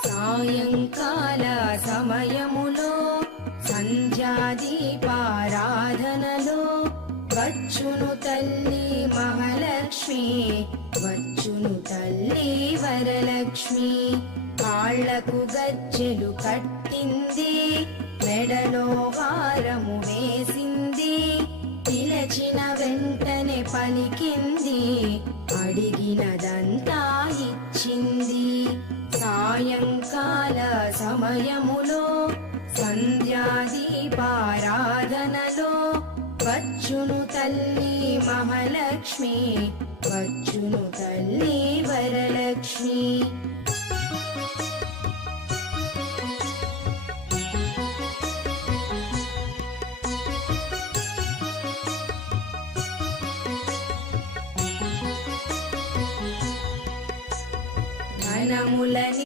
సాయంకాల సమయములో సంధ్యాదీపారాధనలో వచ్చును తల్లి మహాలక్ష్మి, వచ్చును తల్లి వరలక్ష్మి. కాళ్లకు గజ్జెలు కట్టింది, మెడలో హారము వేసింది, పిలచిన వెంటనే పలికింది, అడిగినదంతా ఇచ్చింది. సాయంకాల సమయములో సంధ్యాదీపారాధనలో వచ్చును తల్లి మహాలక్ష్మి, వచ్చును తల్లి వరలక్ష్మి. ధనములని